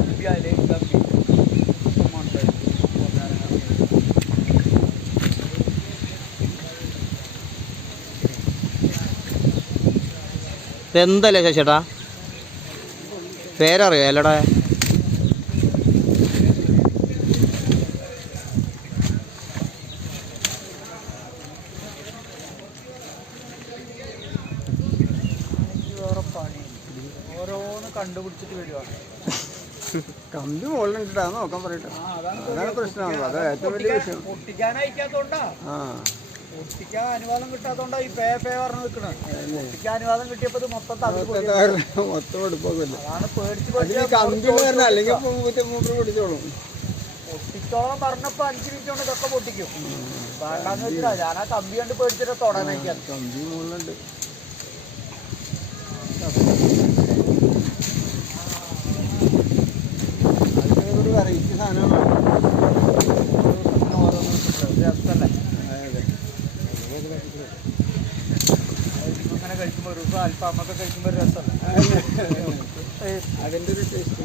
കമ്പി സുഖമുണ്ട്. ഇതെന്തല്ലേ ശശിയേട്ടാ? പേരറിയോ അല്ലടാ ഓരോന്ന് കണ്ടുപിടിച്ചിട്ട് വരുവാണ് കമ്പി മുകളിലിട്ടാ നോക്കാൻ പറയട്ടെ. അതാണ് പ്രശ്നമാണ് പ്രശ്നം. അതാ ഏറ്റവും വലിയ വിഷയം. പൊട്ടിക്കാനായിക്കാത്തോണ്ടാ ആ. പൊട്ടിക്കാൻ അനുവാദം കിട്ടാത്തോണ്ടാ ഈ പേ പേ പറഞ്ഞു നിൽക്കണത് പൊട്ടിക്കാൻ അനുവാദം കിട്ടിയപ്പോ ഇത് മൊത്തം എടുപ്പൊന്നുമില്ല. അതാണ് പേടിച്ച് കമ്പി പറഞ്ഞ അല്ലെങ്കിൽ പിടിച്ചോളും പൊട്ടിച്ചോളം. പറഞ്ഞപ്പോ അഞ്ച് മിനിറ്റ് കൊണ്ട് ഇതൊക്കെ പൊട്ടിക്കും. വേണ്ടാന്ന് വെച്ചിട്ടാ. ഞാൻ ആ കമ്പി കണ്ട് പേടിച്ചിട്ട് തുടങ്ങി കമ്പി മുകളിലുണ്ട് അതൊക്കെ ഒരു വെറൈറ്റി സാധനമാണ് ഓരോന്നും രസമല്ലേ അതെ ഇങ്ങനെ കഴിക്കുമ്പോ ഒരു ദിവസം അൽഫാമൊക്കെ രസമല്ലേ അതെ. അതിന്റെ ഒരു ടേസ്റ്റ്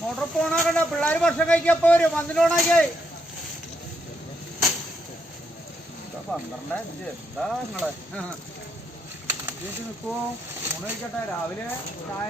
മോട്ടോർ പോണാക്കണ്ട പിള്ളേര് ഭക്ഷണം കഴിക്കപ്പോ വരും. വന്നിട്ടോണാക്കിയായി പന്ത്രണ്ട്? അഞ്ച്. എന്താ നിങ്ങളെ? ചേച്ചി നിൽക്കുവോ ഊണ് കഴിക്കട്ടെ. രാവിലെ ചായ